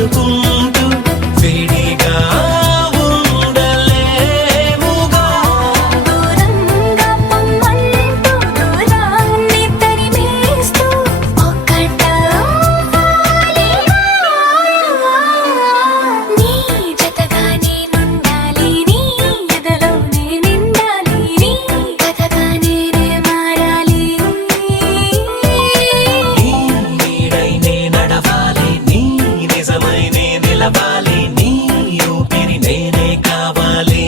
అనుకుంటూ వేడిగా ఉండలేముగా. దూరంగా పొమ్మంటూ దూరాన్ని తరిమేస్తూ ఒక్కటవ్వాలిగా. నీ జతగా నేనుండాలి, నీ ఎదలో నేనిండాలి, నీ కథగా నేనే మారాలి. నీ నీడై నే నడవాలి, నీ నిజమై నే నిలవాలి, నీ ఊపిరి నేనే కావాలి.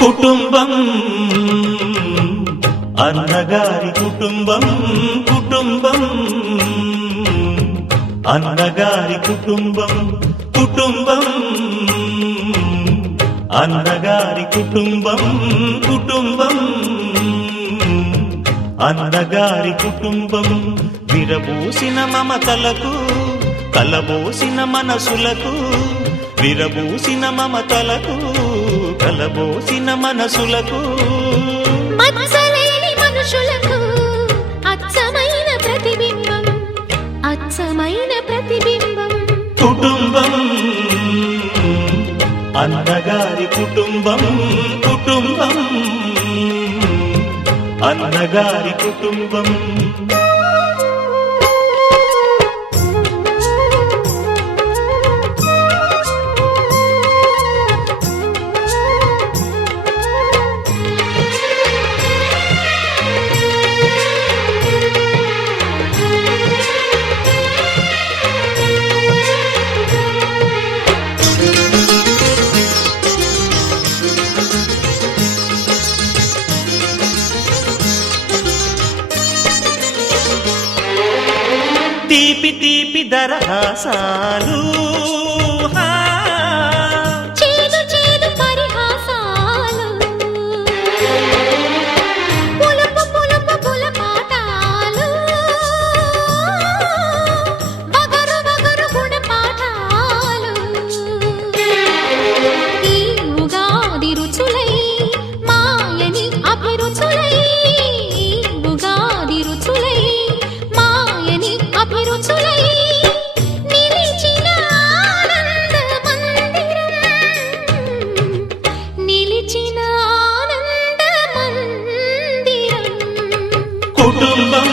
కుటుంబం అన్నగారి కుటుంబం, కుటుంబం అన్నగారి కుటుంబం, కుటుంబం అన్నగారి కుటుంబం, కుటుంబం అన్నగారి కుటుంబం. విరబూసిన మమతలకు కలబోసిన మనసులకు, విరబూసిన మమతలకు కలబోసిన మనసులకు, మత్సలేని మనుషులకు అచ్చమైన ప్రతిబింబం, అచ్చమైన ప్రతిబింబం. కుటుంబం అన్నగారి కుటుంబం, కుటుంబం అన్నగారి కుటుంబం. తీపి తీపి దరహాసాలు, చేదు చేదు పరిహాసాలు, పులుపు పులుపు పులపాటాలు, బగరు బగరు గుణపాఠాలు. ఈ ఉగాది రుచులై మాయని అభిరుచులై, ఈ ఉగాది రుచులై మాయని అభిరుచులై నిలిచిన ఆనంద మందిరం, నిలిచిన ఆనంద మందిరం. కుటుంబం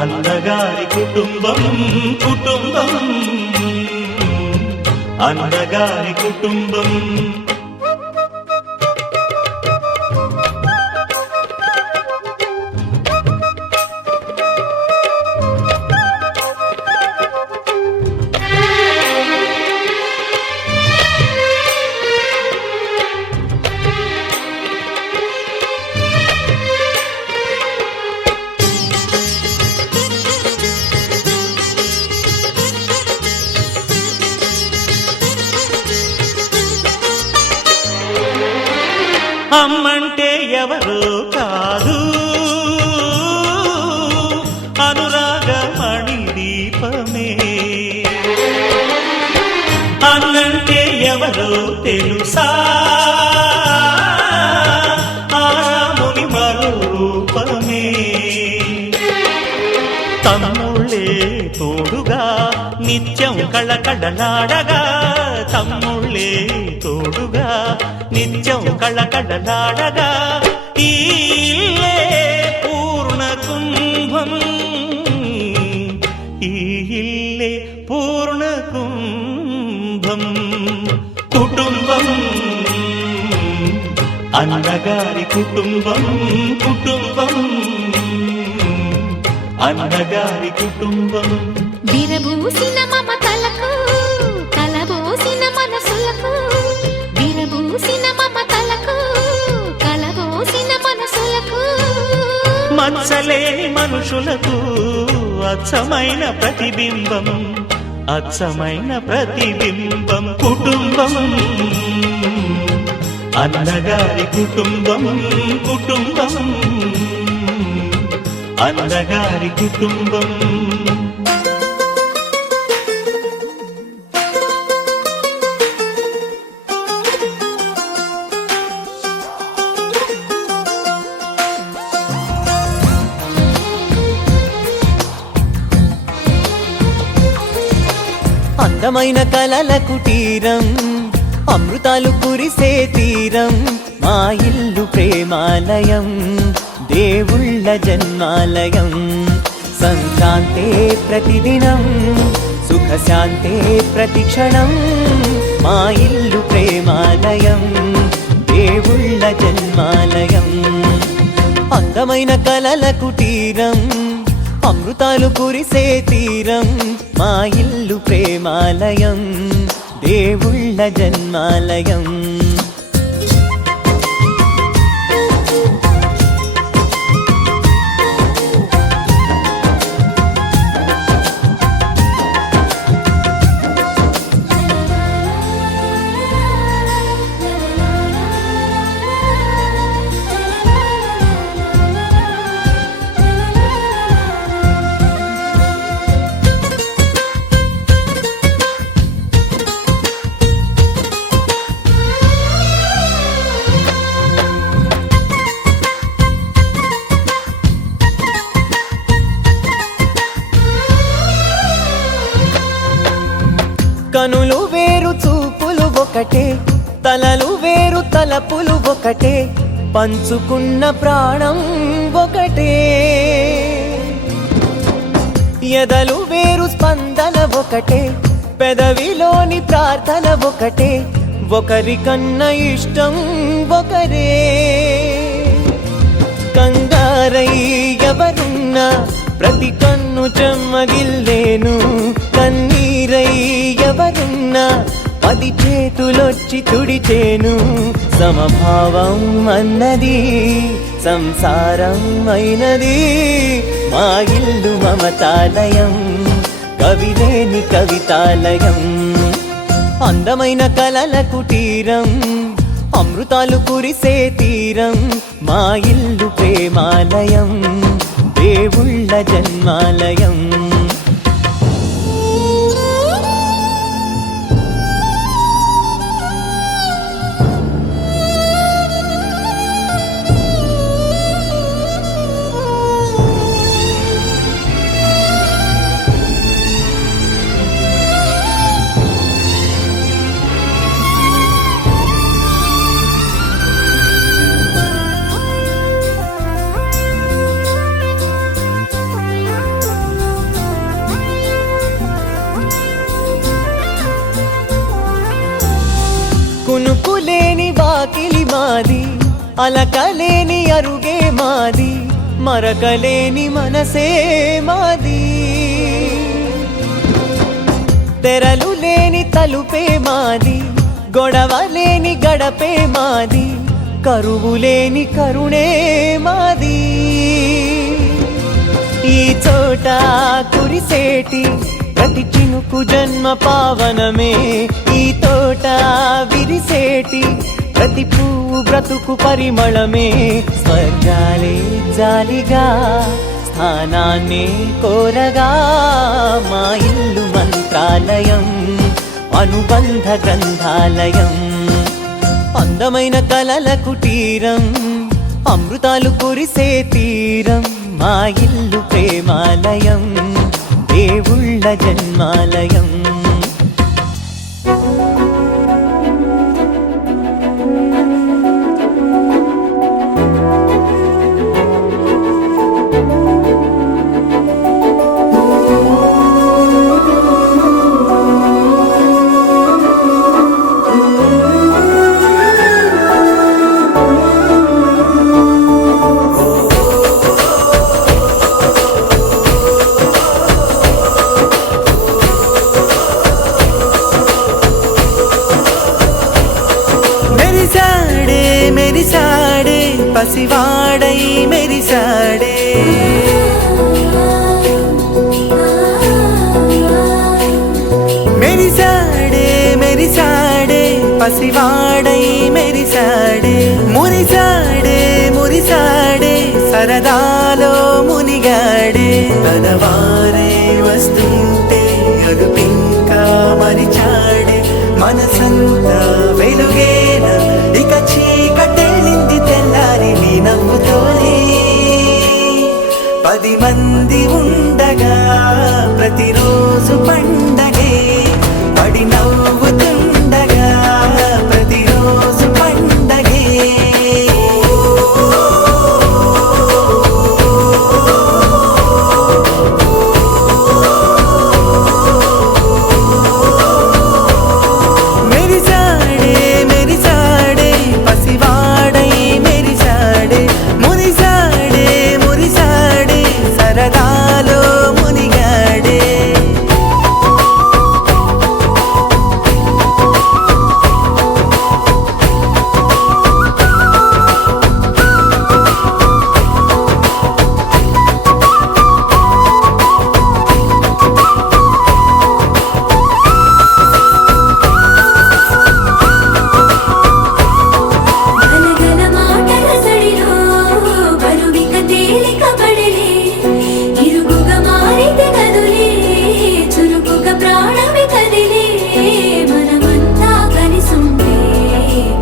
అన్నగారి కుటుంబం, కుటుంబం అన్నగారి కుటుంబం. అమ్మంటే ఎవరో కాదు, అనురాగమణి దీపమే. అన్నంటే ఎవరో తెలుసా, ఆరాముని మరో రూపమే. తమ్ముళ్ళే తోడుగా నిత్యం కళకళలాడగా, తమ్ముళ్ళే తోడుగా నిత్యం కళకళలాడగా, ఈ ఇల్లే పూర్ణ కుంభం, ఈ ఇల్లే పూర్ణ కుంభం. కుటుంబం అన్నగారి కుటుంబం, కుటుంబం అన్నగారి కుటుంబం. విరబూసిన మమతలకు కలబోసిన మనసులకు, విరబూసిన మమతలకు కలబోసిన మనసులకు. మచ్చలేని మనుషులకు అచ్చమైన ప్రతిబింబం, అచ్చమైన ప్రతిబింబం కుటుంబం. అన్నగారి కుటుంబం, కుటుంబం, అన్నగారి కుటుంబం. అందమైన కలల కుటీరం, అమృతాలు కురిసే తీరం, మా ఇల్లు ప్రేమాలయం, దేవుళ్ళ జన్మాలయం. సంక్రాంతే ప్రతిదినం, సుఖశాంతే ప్రతిక్షణం, మా ఇల్లు ప్రేమాలయం, దేవుళ్ళ జన్మాలయం. అందమైన కలల కుటీరం, అమృతాలు కురిసే తీరం, మా ఇల్లు ప్రేమాలయం, దేవుళ్ళ జన్మాలయం. కనులు వేరు చూపులు ఒకటే, తలలు వేరు తలపులు ఒకటే, పంచుకున్న ప్రాణం ఒకటే. ఎదలు వేరు స్పందన ఒకటే, పెదవిలోని ప్రార్థన ఒకటే, ఒకరికన్నా ఇష్టం ఒకరే. కంగారై ఎవరున్నా ప్రతి కన్ను చెమ్మగిల్లేను, కన్నీరై ఎవరున్నా 10 చేతులొచ్చి తుడిచేను. సమభావం అన్నది సంసారం అయినది, మా ఇల్లు మమతాలయం, కవిలేని కవితాలయం. అందమైన కలల కుటీరం, అమృతాలు కురిసే తీరం, మా ఇల్లు ప్రేమాలయం, దేవుళ్ళ జన్మాలయం. కునుకులేని వాకిలి మాది, అలకలేని అరుగే మాది, మరకలేని మనసే మాది. తెరలు లేని తలుపే మాది, గొడవలేని గడపే మాది, కరువులేని కరుణే మాది. ఈ చోట కురిసేటి ప్రతి చినుకు జన్మ పావనమే, ఈ తోట విరిసేటి ప్రతి పువ్వు బ్రతుకు పరిమళమే. స్వర్గాలే జాలిగా స్థానాన్ని కోరగా, మా ఇల్లు మంత్రాలయం, అనుబంధ గ్రంథాలయం. అందమైన కలల కుటీరం, అమృతాలు కురిసే తీరం, మా ఇల్లు ప్రేమాలయం, దేవుళ్ళ జన్మాలయం. పసివాడై మెరిసాడే మురిసాడే మురిసాడే సరదాలో మునిగాడే తన వారే వస్తుంటే అదుపింకా మరిచాడే మనసంతా వెలుగేన ఇక చీకటెళ్ళింది తెల్లారి నీ నవ్వుతోనే 10 మంది ఉండగా ప్రతిరోజు పండగే పడి నవ్వుతుండగా ప్రతిరోజు పండగే మెరిసాడే మెరిసాడే పసివాడై మెరిసాడే మురిసాడే మురిసాడే సరదాలో మునిగాడే గలగల మాటల సడిలో బరువిక తేలిక పడలే ఇరుగుగా మారితే కదులే చురుకుగా ప్రాణమి కదిలే మనమంతా కలిసుంటే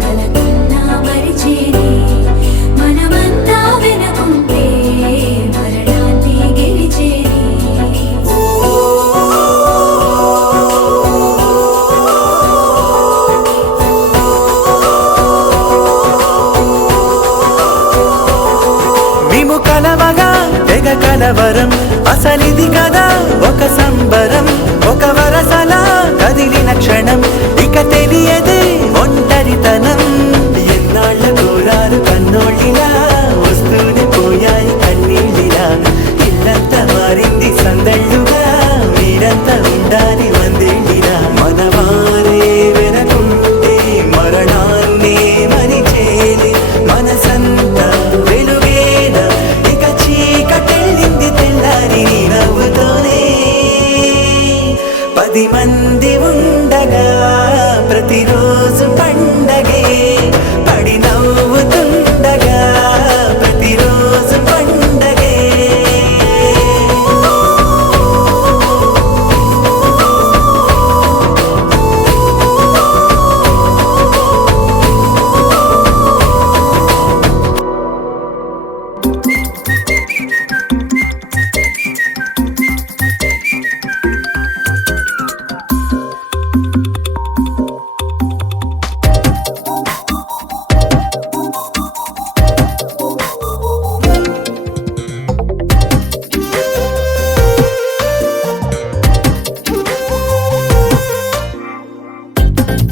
కలకన్నా మరిచేనే మనమంతా వెనకుంటే మరణాన్ని గెలిచేనే మేము కలవగా తెగ కలవరం అసలిది కదా ఒక సంబరం ఒక వరసలా కదిలిన క్షణం ఇక తెలియదే ఒంటరితనం ఎన్నాళ్ళ కోరారు కన్నోళ్ళిలా వస్తూనే పోయాయి కన్నీళ్ళిలా ఇల్లంతా మారింది సందళ్ళుగా మీరంతా ఉండాలి వందేళ్ళిలా మనవారే వెనకుంటే మరణాన్నే మరిచేలే మనసంతా వెలుగేన ఇక చీకటెళ్ళింది తెల్లారి నీ నవ్వుతోనే 10 మంది ఉండగా ప్రతిరోజు పండగే పడి నవ్వుతుండగా ప్రతిరోజు పండగే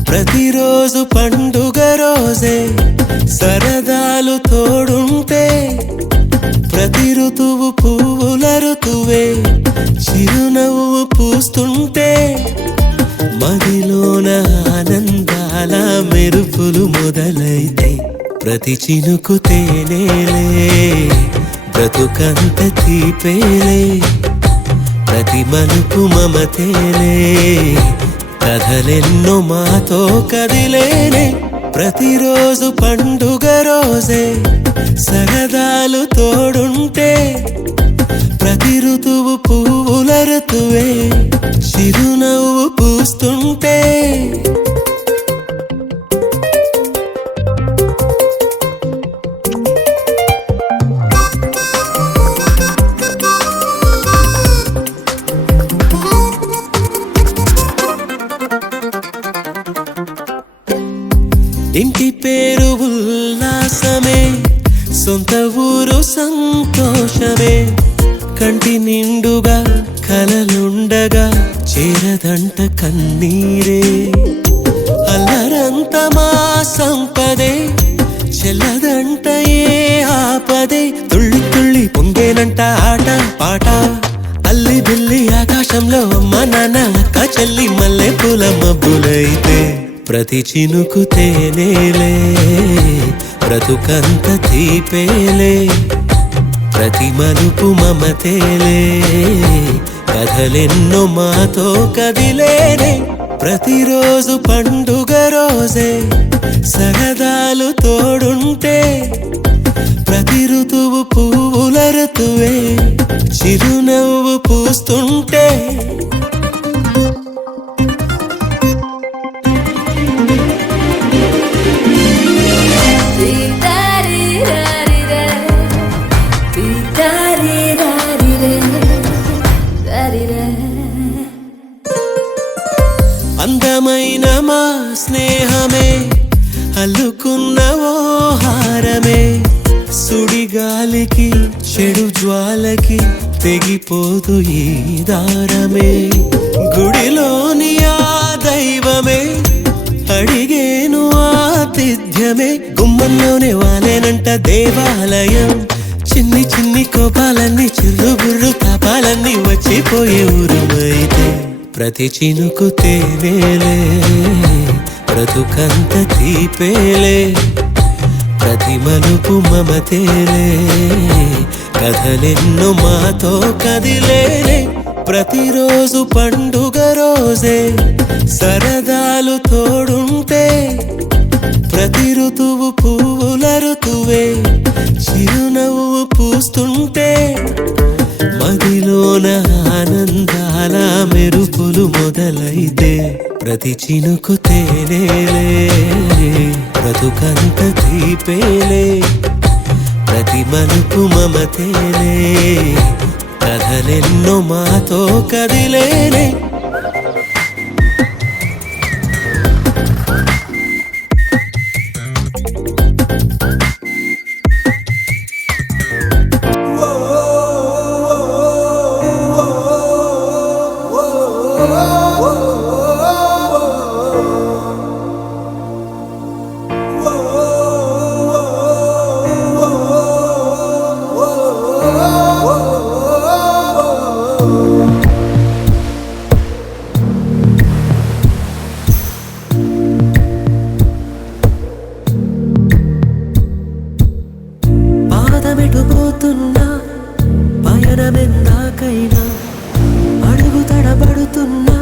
ప్రతిరోజు పండుగ రోజే సరదాలు తోడుంటే ప్రతి ఋతువు పువ్వుల ఋతువే చిరునవ్వు పూస్తుంటే మదిలోన ఆనందాల మెరుపులు మొదలైతే ప్రతి చినుకు తేనేలే బ్రతుకంత తీపేలే ప్రతి మలుపు మమతేలే కథలెన్నో మాతో కదిలేనే ప్రతిరోజు పండుగ రోజే సరదాలు తోడుంటే ప్రతి ఋతువు పువ్వుల ఋతువే చిరునవ్వు పూస్తుంటే ఇంటి పేరు ఉల్లాసమే సొంత ఊరు సంతోషమే కంటి నిండుగా కలలుండగా చేరదంట కన్నీరే అల్లరంత మా సంపదే చెల్లదంట ఏ ఆపదే తుళ్ళి తుళ్ళి పొంగేనంట ఆట పాట అల్లి బిల్లి ఆకాశంలో అమ్మ నాన్న అక్క చెల్లి మల్లె పూల మబ్బులైతే ప్రతి చినుకు తేనేలే బ్రతుకంత తీపేలే ప్రతి మలుపు మమతేలే కథలెన్నో మాతో కదిలేనే ప్రతిరోజు పండుగ రోజే సరదాలు తోడుంటే ప్రతి ఋతువు పువ్వుల ఋతువే చిరునవ్వు పూస్తుంటే అందమైన మా స్నేహమే అల్లుకున్న ఓ హారమే సుడిగాలికి చెడు జ్వాలకి తెగిపోదు ఈ దారమే గుడిలోని ఆ దైవమే అడిగేను ఆతిథ్యమే గుమ్మంలోనే వాలేనంట దేవాలయం చిన్ని చిన్ని కోపాలన్నీ చిరుబుర్రు తాపాలన్నీ వచ్చిపోయే ఊరుమైతే ప్రతి చినుకు తేనేలే బ్రతుకంత తీపేలే ప్రతి మలుపు మమతేలే కథలెన్నో మాతో కదిలేనే ప్రతిరోజు పండుగ రోజే సరదాలు తోడుంటే ప్రతి ఋతువు పువ్వుల ఋతువే చిరునవ్వు పూస్తుంటే మదిలోన ఆనందాల మెరుపులు మొదలైతే ప్రతి చినుకు తేనేలే బ్రతుకంత తీపేలే ప్రతి మలుపు మమతేలే కథలెన్నో మాతో కదిలేనే పాదమెటుపోతున్నా పయనమెందాకైనా అడుగు తడబడుతున్నా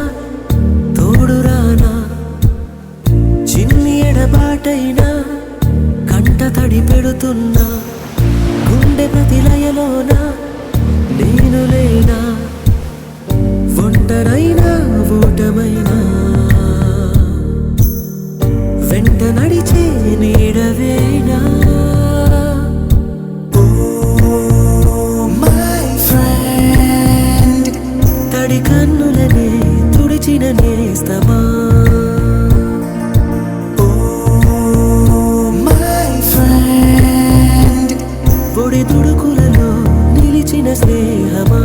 తోడురానా చిన్ని ఎడబాటైనా కంట తడి పెడుతున్నా గుండె ప్రతిలయలోన నేను లేనా ఒంటరైనా ఓటమైనా వెంట నడిచే నీడవేనా తడి కన్నులనే తుడిచిన నేస్తమా పొడి తుడుకులలో నిలిచిన స్నేహమా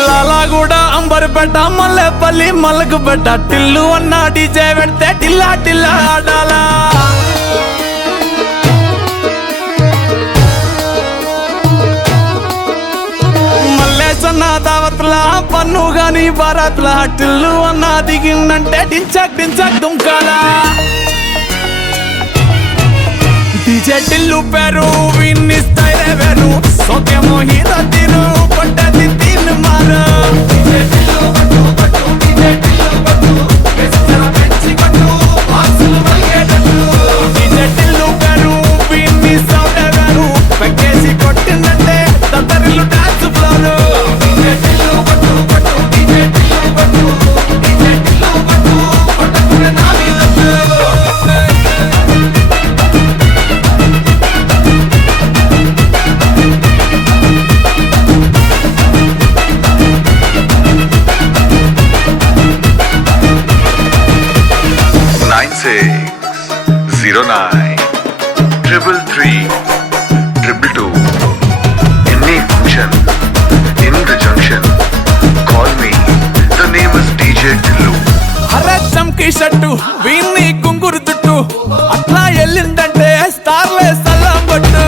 లాలాగూడ అంబర్పేట మల్లెపల్లి మల్లకుపేట టిల్లు అన్న డీజే పెడితే టిల్లా టిల్లా ఆడాలా మల్లేసన్న దావత్ల పన్ను గాని భారత్ల టిల్లు అన్న దిగిందంటే డించక్ డించక్ దుంకాలా డీజే టిల్లు పేరు విన్నిస్తాయి వేరు సోకేమో హీరో తీరు పట్టది తీన్ మారు డీజే టిల్లు పేరు విన్ని సౌండ్ వేరు పెక్కేసి కొట్టిందంటే తత్తరిల్లు డాన్స్ ఫ్లోరు షట్టు వీన్ని కుంగురు పట్టు అట్లా వెళ్ళిందంటే స్టార్లే సల్లం పట్టు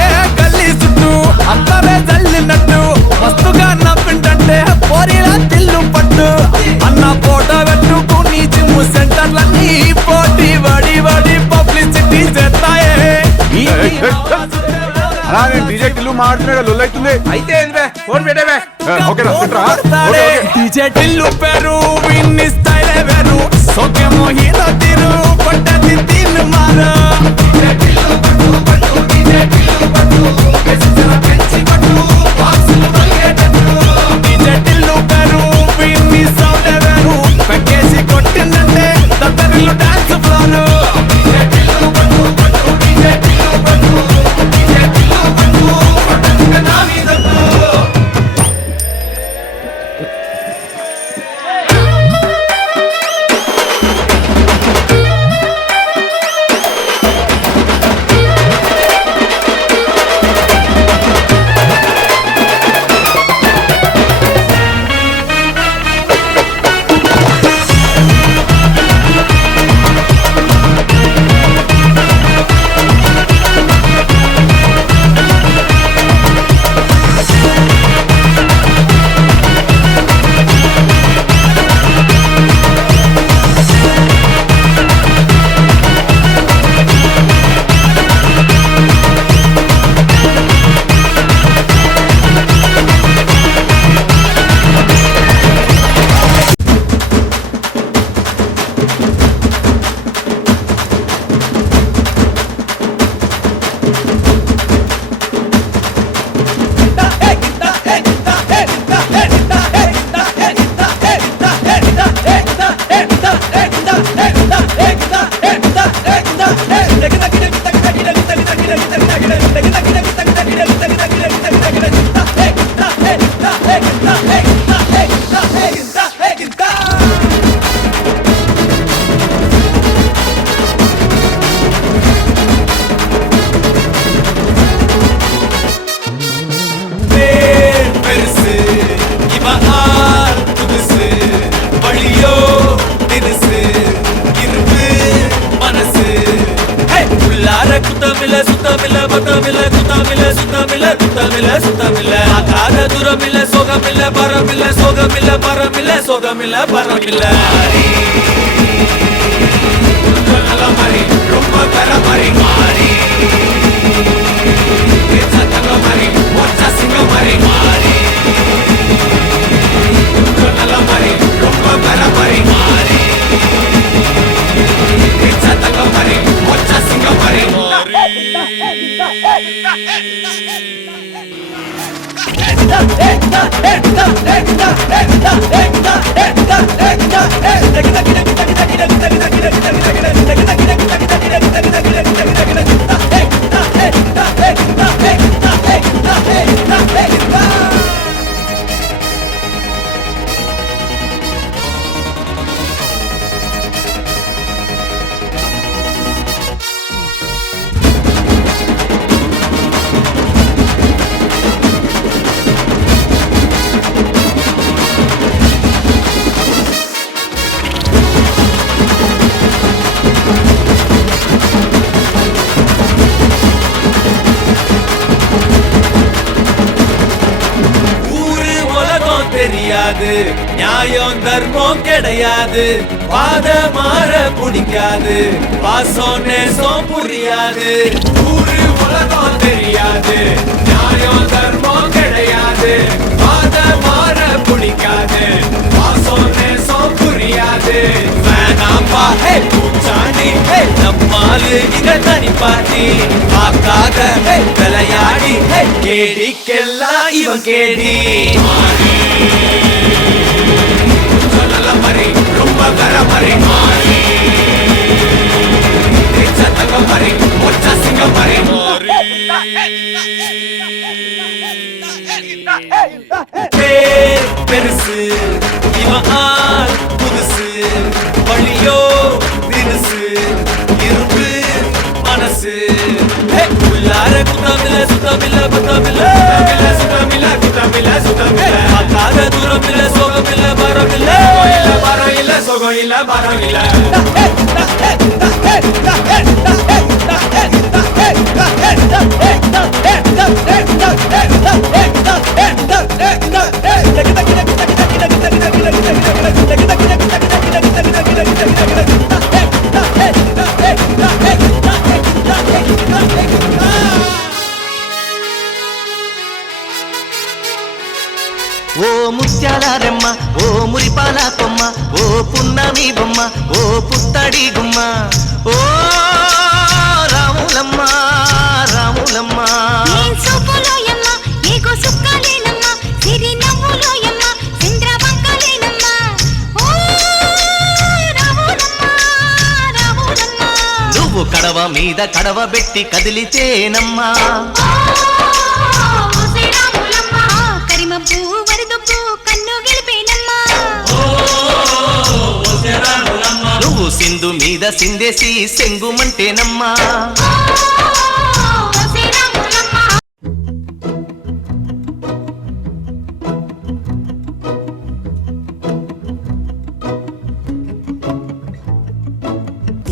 ఏ గల్లీ చుట్టూ అట్లనే జల్లినట్టు మస్తుగా నవ్విందంటే పోరిలా తిల్లు పట్టు అన్న ఫోటో పెట్టుకుని జిమ్ సెంటర్లన్నీ పోటీ వడి వడి పబ్లిసిటీ చేస్తాయే డీజే టిల్లు మాట్లాడుతున్నాడు లొల్లైతుంది అయితే ఫోన్ పెట్టేవే ఓకేనా డీజే టిల్లు పేరు విన్ని స్టైల్ వేరు సోకేమో హీరో తీరు పట్టది తీన్ మారు డీజే టిల్లు పేరు విన్ని సౌండ్ వేరు పెట్టేసి కొట్టిందంటే దత్తరిల్లు డాన్స్ ఫ్లోరు நியாயம் தர்மம் கிடையாது பாத மாற பிடிக்காது பாசம் நேசம் புரியாது ஊரு உலகம் தெரியாது நியாயம் தர்மம் கிடையாது பாத மாற பிடிக்காது பாசம் நேசம் புரியாது வேணாம்பா பூச்சாண்டி நம்மாலு இங்க தனி பாட்டி பார்க்காத விளையாடி கேடிக்கெல்லாம் இவன் கேடி மரி ரொம்ப கர மரி மாறி தங்க மரி ஒச்ச சிங்க மரி பெருசு இவன் ஆள் புதுசு வழியோ தினுசு இருப்பு மனசு உள்ளார குத்தமில்ல சுத்தமில்ல பத்தமில்ல சுத்தமில்ல குத்தமில்ல சுத்தமில்ல பார்க்காத தூரம் இல்ல சோகம் இல்ல பரம் இல்ல பரம் இல்ல சோகம் இல்ல பரம் இல்ல ఓ ముత్యాల రెమ్మ ఓ మురిపాల కొమ్మ ఓ పున్నమి బొమ్మ ఓ పుత్తడి గుమ్మ ఓ రాములమ్మ రాములమ్మ నువ్వు కడవ మీద కడవ పెట్టి కదిలితేనమ్మా నువ్వు సింధు మీద సిందేసి సెంగుమంటేనమ్మా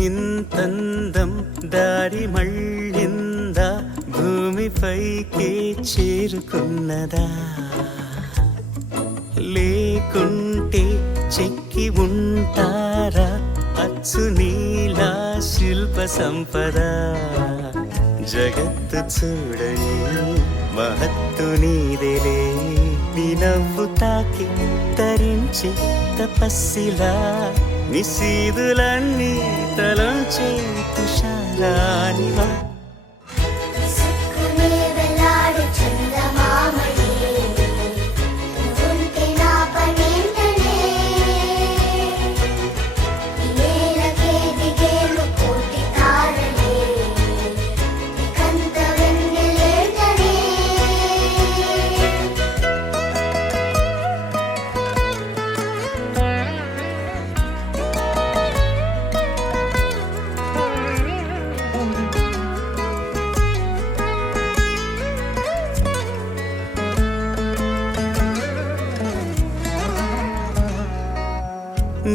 ఇంతందం దారి మళ్ళిందా భూమిపైకే చేరుకున్నదా లేకుంటే చెక్కి ఉంటారా అచ్చు నీలా శిల్ప సంపద జగత్తు చూడని మహత్తు నీదేలే నీ నవ్వు తాకి తరించి తపస్సిలా నిశీదులన్నీ తలంచే తుషారానివా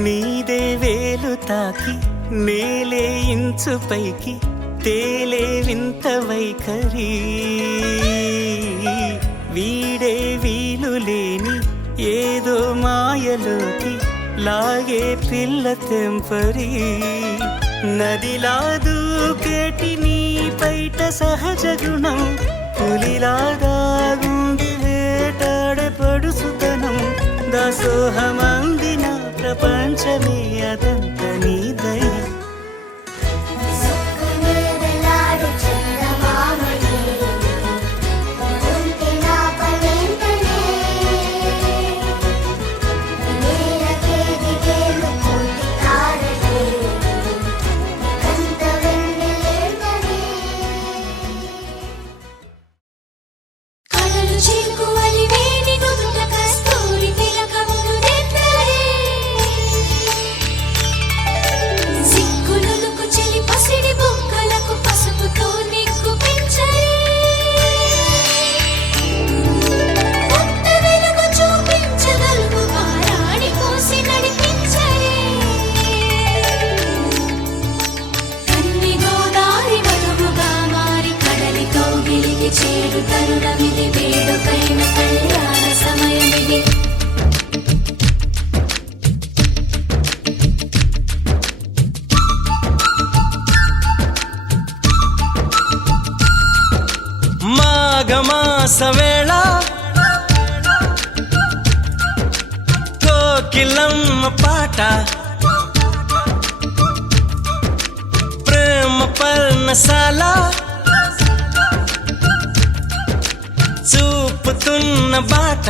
నీదే వేలు తాకి నేలే ఇంచు పైకి తేలే వింత వైఖరి వీడే వీలు లేని ఏదో మాయలోకి లాగే పిల్ల తెంపరి నదిలా దూకేటి నీ బయట సహజ గుణం పులిలాగా గుండి వేటాడే పడుసుతనం దాసోహమందిన ప్రపంచమే అదంత నీ దయ మాఘమాసవేళ కోకిలమ్మ పాట ప్రేమ పర్ణశాల చూపుతున్న బాట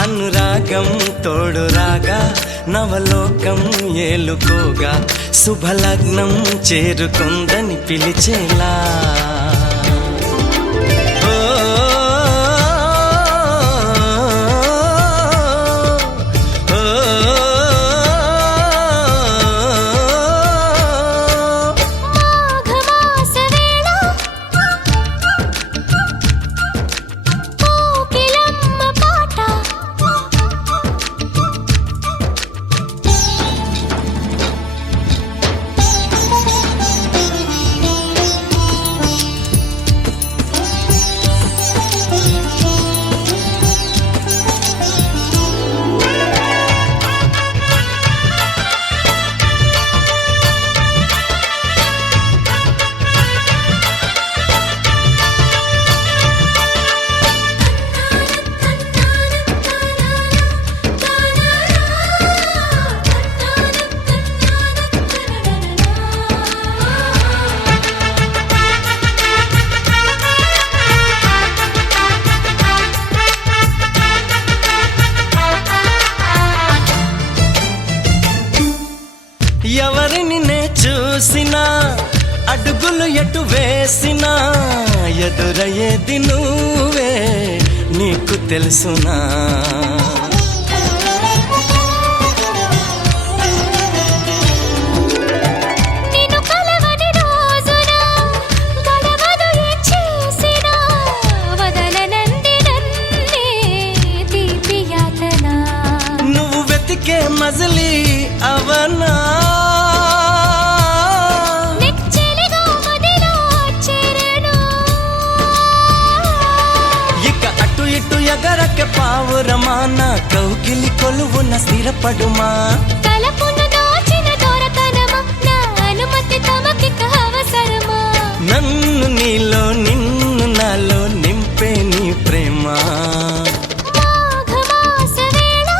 అనురాగం తోడు రాగా నవలోకం ఏలుకోగా శుభలగ్నం చేరుకుందని పిలిచేలా ఎవరిని నే చూసినా అడుగులు ఎటు వేసినా ఎదురయ్యేది నువ్వే నీకు తెలుసునా నిన్ను కలవని రోజున గడవదు ఏం చేసినా వదలనంది నన్నే తీపి యాతన నువ్వు వెతికే మజిలీ అవనా నెచ్చెలిగా మదిలో చేరను ఇక అటు ఇటు ఎగరక పావురమా నా కౌగిలి కొలువున స్థిరపడుమా తలపును దాచిన దొరతనమా నా అనుమతి తమకిక అవసరమా నన్ను నీలో నిన్ను నాలో నింపే నీ ప్రేమ మాఘమాస వేళ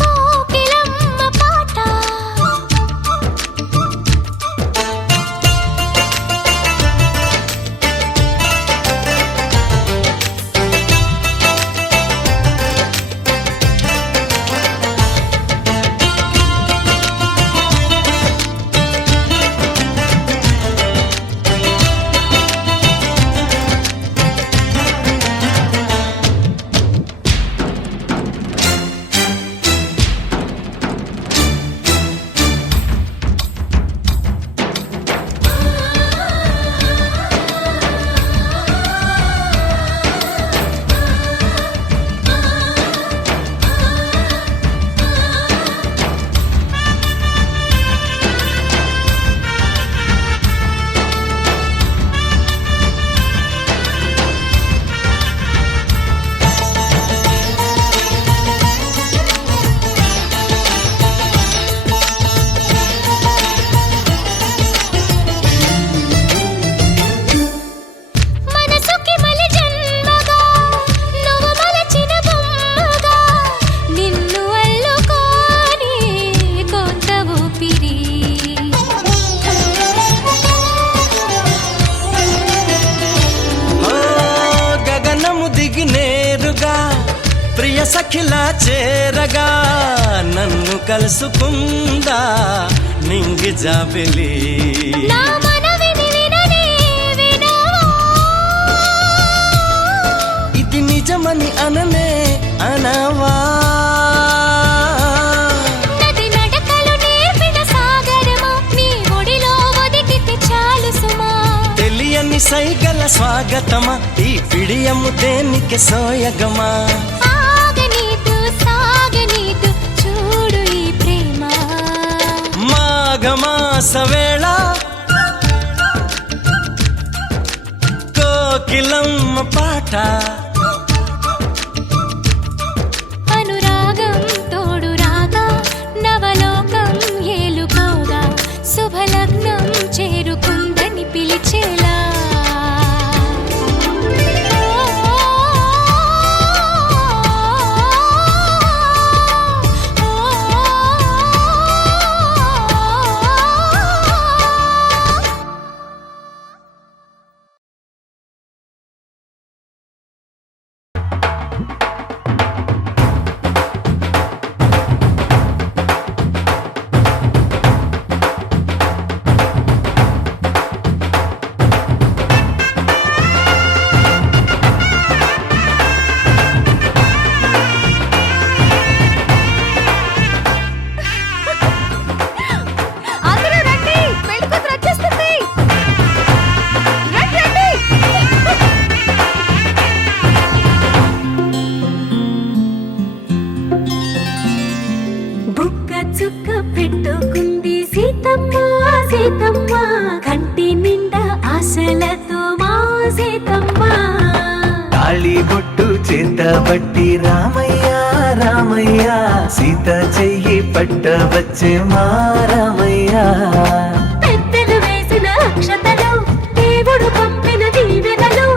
కోకిలమ్మ పాట మనసుకి మలి జన్మగా నువ్వు మలచిన బొమ్మగా నిన్ను అల్లుకోని కొత్త ఊపిరి ఓ గగనము దిగి నేరుగా ప్రియ సఖిలా చేరగా నన్ను కలుసుకుందా నింగి జాబిలి నా మనవిని విననే వినవా ఇది నిజమని అననే అనవా నది నడకలు నేర్పిన సాగరమా నీ ఒడిలో ఒదిగితే చాలు సుమా తెలియని సైగల స్వాగతమా ఈ పిడియము దేనికి సోయగమా ఆగనీదు సాగనీదు చూడు ఈ ప్రేమ మాఘమాస వేళ కోకిలమ్మ పాట అనురాగం తోడు రాగా నవలోకం ఏలుకోగా శుభలగ్నం చేరుకుందని పిలిచేలా అందరూ రండి పెళ్లి కూతురు వచ్చేస్తుంది రండి రండి బుక్క చుక్క పెట్టుకుంది సీతమ్మ సీతమ్మ కంటి నిండా ఆశలతో మా సీతమ్మ తాళి బొట్టు చేతబట్టి రామయ్య రామయ్య సీత చెయ్యి పట్ట వచ్చే మా రామయ్య పెద్దలు వేసిన అక్షతలు దేవుడు పంపిన దీవెనలు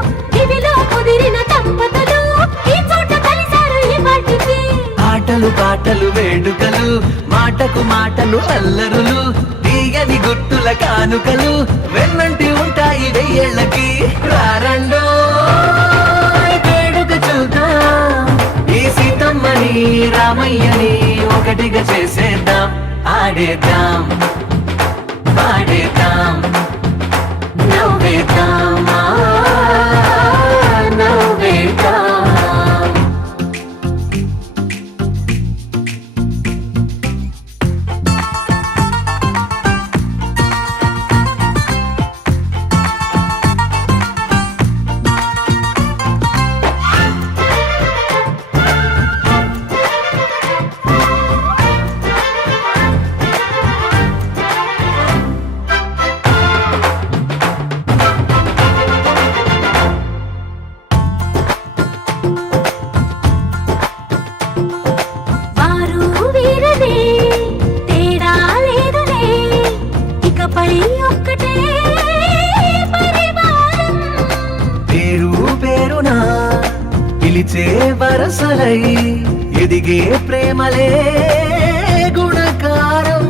ఇవిలో కుదిరిన దంపతులు ఈ చోట కలిసారు ఈ వాటికి ఆటలు పాటలు వేడుకలు మాటకు మాటలు అల్లరులు తీయని గుట్టుల కానుకలు వెన్నంటి ఉంటాయి వెయ్యేళ్ళకి రారండో వేడుక చూద్దాం ఈ సీతమ్మని రామయ్యని ఒకటిగా చేసేద్దాం ఆడేద్దాం పాడేద్దాం నవ్వేద్దాం నవ్వేద్దాం వారు వీరనే తేడా లేదులే ఇకపై ఒక్కటే పరివారం పేరు పేరునా పిలిచే వరసలై ఎదిగే ప్రేమలే గుణకారం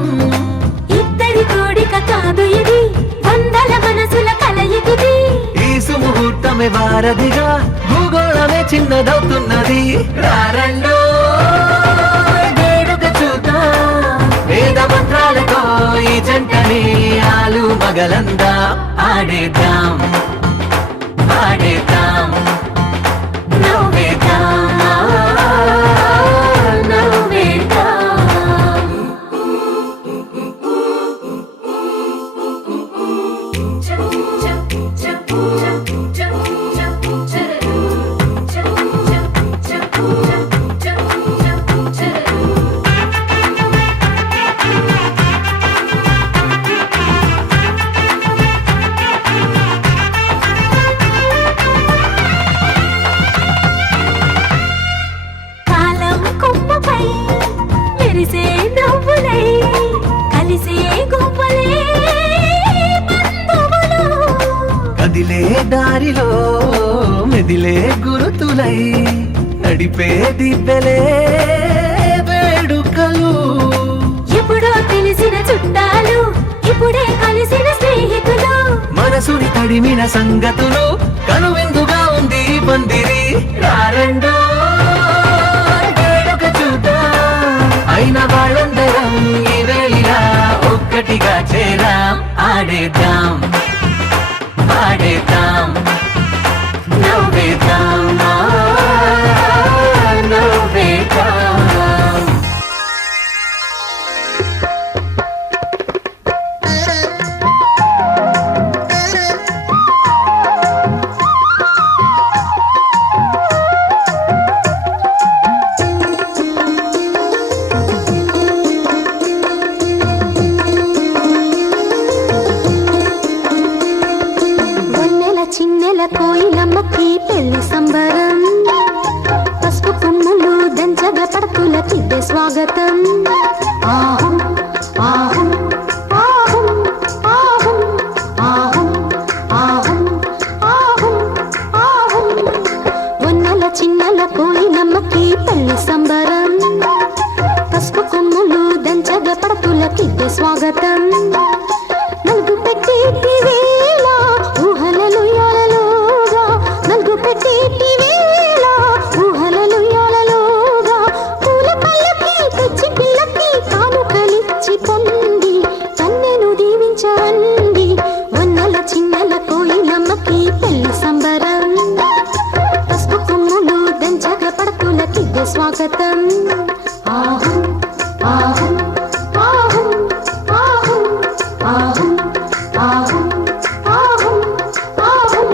ఇద్దరి కోడిక కాదు ఇది వందల మనసుల కలయికిది ఈ సుముహూర్తమే వారధిగా భూగోళమే చిన్నదవుతున్నది రారండో వేడుక చూద్దాం వేద మంత్రాలతో ఈ జంటని ఆలు మగలందా ఆడేద్దాం ఆడేద్దాం నవ్వేద్దాం నవ్వేద్దాం కాలం కొమ్మపై మెరిసే నవ్వులై కలిసే గువ్వలే బంధువులు కదిలే దారిలో మెదిలే గురుతులై నడిపే దిబ్బెలే వేడుకలు ఎప్పుడో తెలిసిన చుట్టాలు ఇప్పుడే కలిసిన స్నేహితులు మనసుని తడిమిన సంగతులు కనువిందుగా ఉంది ఈ పందిరి రారండో వేడుక చూద్దాం అయిన వాళ్ళందరం ఈ వేళ ఒక్కటిగా చేరాం ఆడేద్దాం పాడేద్దాం నవ్వేద్దాం నవ్వేద్దాం వన్నెల చిన్నెల కోయిలమ్మకి పెళ్లి సంబరం పసుపు కొమ్ములు దంచగ పడతులకిద్దే స్వాగతం ఆహం ఆహం ఆహం ఆహం ఆహం ఆహం ఆహం ఆహం వన్నెల చిన్నెల కోయిలమ్మకి పెళ్లి సంబరం పసుపు కొమ్ములు దంచగ పడతులకిద్దే స్వాగతం నలుగు పెట్టేటి వేళ ఊహలలు యాలలోగా నలుగు పెట్టేటి వేళ ఊహలలు యాలలోగా పూల పల్లకి తెచ్చి పిల్లకి కానుకలిచ్చి పొంది కన్నెను దీవించండి వన్నెల చిన్నెల కోయిలమ్మకి పెళ్లి సంబరం పసుపు కొమ్ములు దంచగ పడతులకిద్దే స్వాగతం ఆహం ఆహం ఆహం ఆహం ఆహం ఆహం ఆహం ఆహం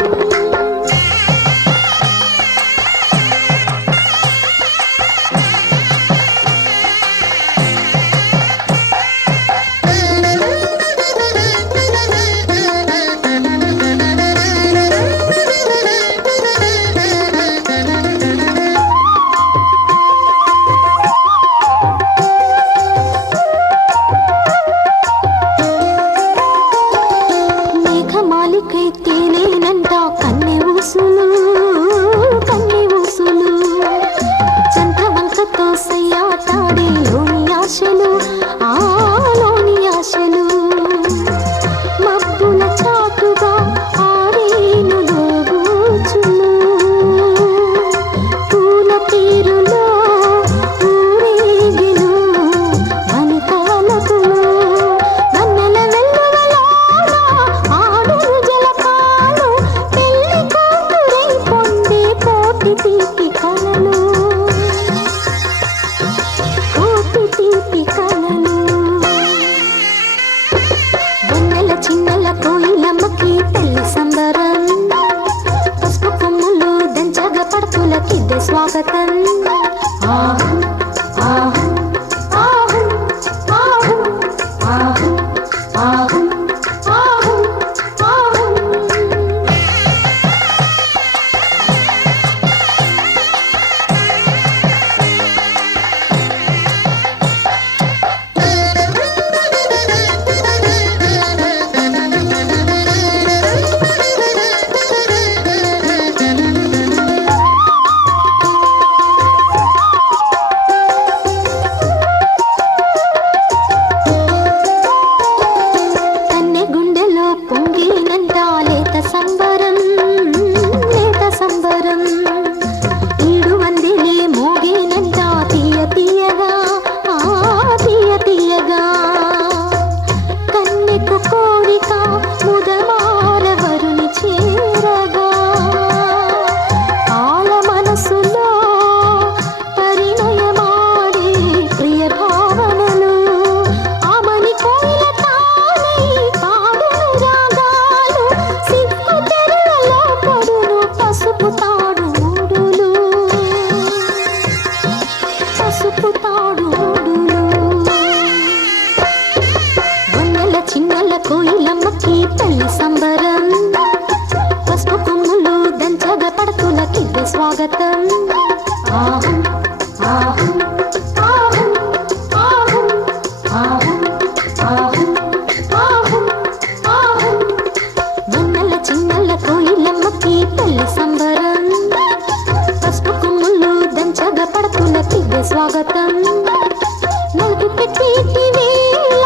పెట్టేటి వేళ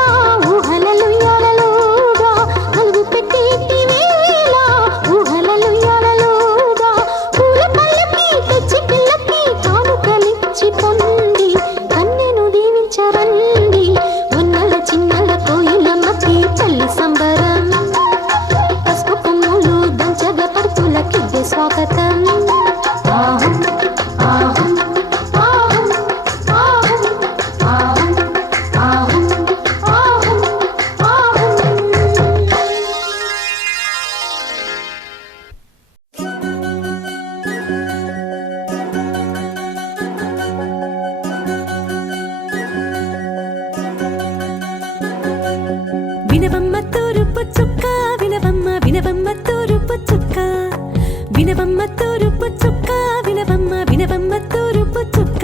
ఊహలలు యాలలుగా అలుగు పెట్టేటి వేళ ఊహలలు యాలలుగా పూల పల్లకి తెచ్చి పిల్లకి కానుకలిచ్చి పొంది కన్నెను దీవించరండి ఉన్నల చిన్నల కోయిలమ్మకి పెళ్లి సంబరం పసుపు కొమ్ములు దంచగా పడుతులకిద్దే స్వాగతం ఆహం ఆహం ఆహం ఆహం ఆహం ఆహం ఆహం ఆహం వినవమ్మ తూరుపు చుక్క వినవమ్మ వినవమ్మ తూరుపు చుక్క వినవమ్మ తూరుపు చుక్క వినవమ్మ వినవమ్మ తూరుపు చుక్క